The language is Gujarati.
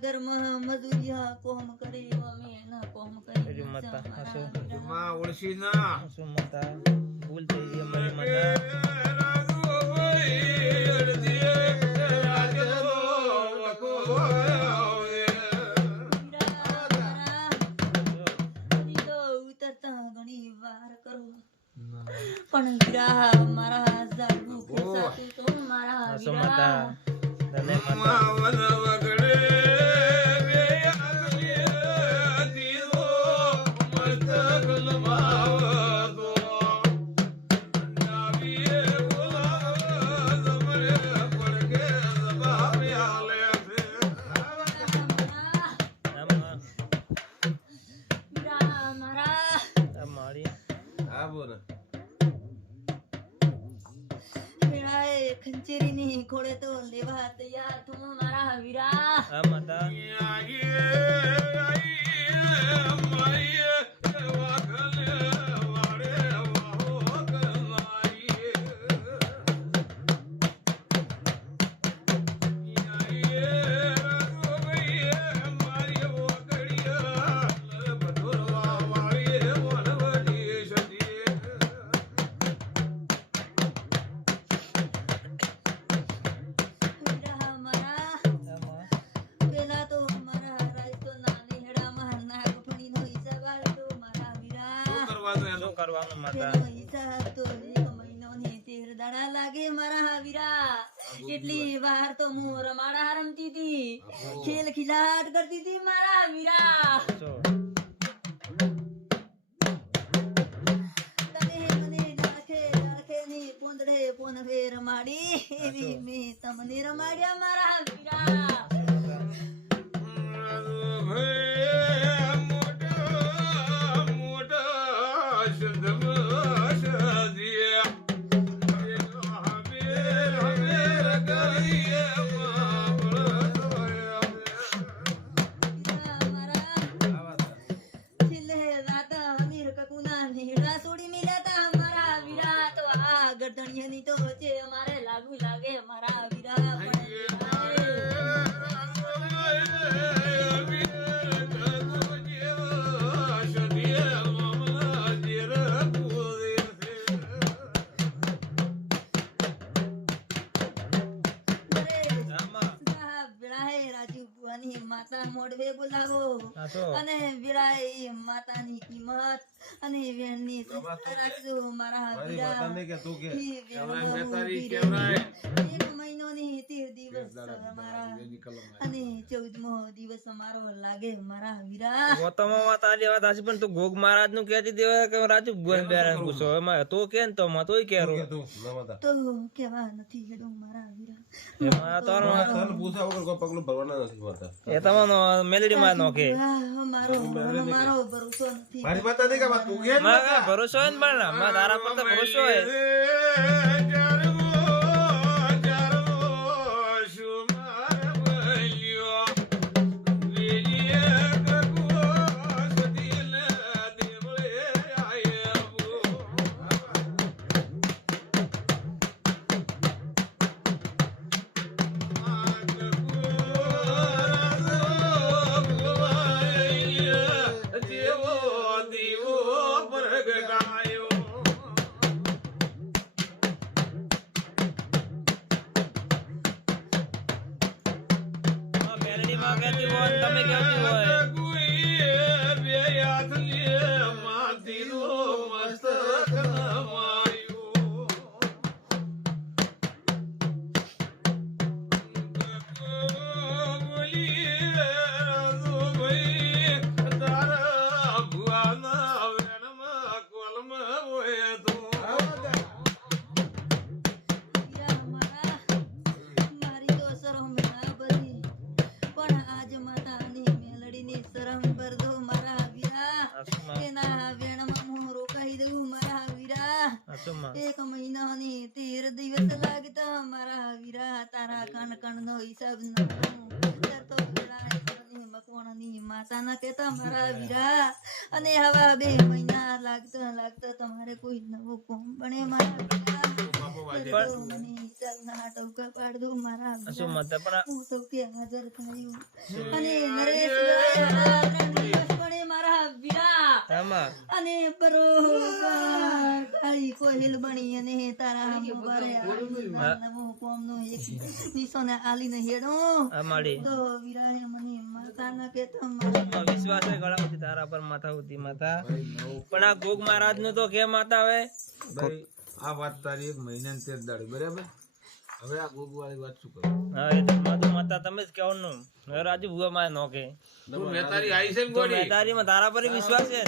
ઘરમાં મજૂરિયા કોમ કરે અમે એના કોમ કરી માતા, હાસો. માં ઓળશી ના. ભૂલ થઈ ગઈ માતા. મારા ઘણી તો ઉતરતા વાર કરો. પણ મારા તો મારા હાસો માતા? ખંચેરીની ઘોડે તો લેવા તૈયાર તું મારા વીરા માતા. વીરા શું કરવાનું માતા. દાડા લાગે મારા વીરા. એટલી વાર તો હું રમાડા રમતી હતી. ખેલ ખિલાટ કરતી હતી મારા વીરા. શું તમે મને ડાળખે ડાળખેની પોંદડે પોંદડે રમાડી. એવી મેં તમને રમાડ્યા મારા વીરા વીરા મોઢવે બોલાવો. અને વિરાય માતાની કિંમત અને વેણની રાખજો મારા વીરા ઈ ને તેર દિવસ મારા અને ચૌદમો દિવસ અમારો લાગે મારા વીરા ગોતમમાં વાત તારી વાત હાચી પણ તું ગોગ મહારાજનું કહેતી દેવા કે રાજુ ભુવન બેરા પૂછો એમાં તો કે ને તો માં તોય કેરો તો કેવા નથી હેડો મારા વીરા એમાં તન પૂછા વગર કોઈ પગલું ભરવાના નથી માતા એ તમારો મેલેડી માં નો કે મારો મારો ભરોસો નથી. મારી માતા નહીં કે તું કે ભરોસો હોય ને પણ તારા પર તો ભરોસો હોય. કહેતી હોય મહિનાની તેર દિવસ લાગતા મારા વીરા તારા કણ કણ નો હિસાબ મકવાણાની ના મારા વીરા. અને હવા બે મહિના લાગતા લાગતા તમારે કોઈ નવું કોમ બને મારા ના અને બરોબર. માં વિશ્વાસ છે તારા પર માથા ઉતી માથા. પણ આ ગોગ મહારાજનું તો કેમ માતા હવે? ભાઈ આ વાત તારી એક મહિના તેર દાડી બરાબર? હવે આ ગોગ વાળી વાત શું કરું? હા એ તો મધુ માતા તમે જ કહેવાનું હવે રાજુ ભુવા માં નો કે તું મેં તારી છે ને માં તારા પર વિશ્વાસ છે.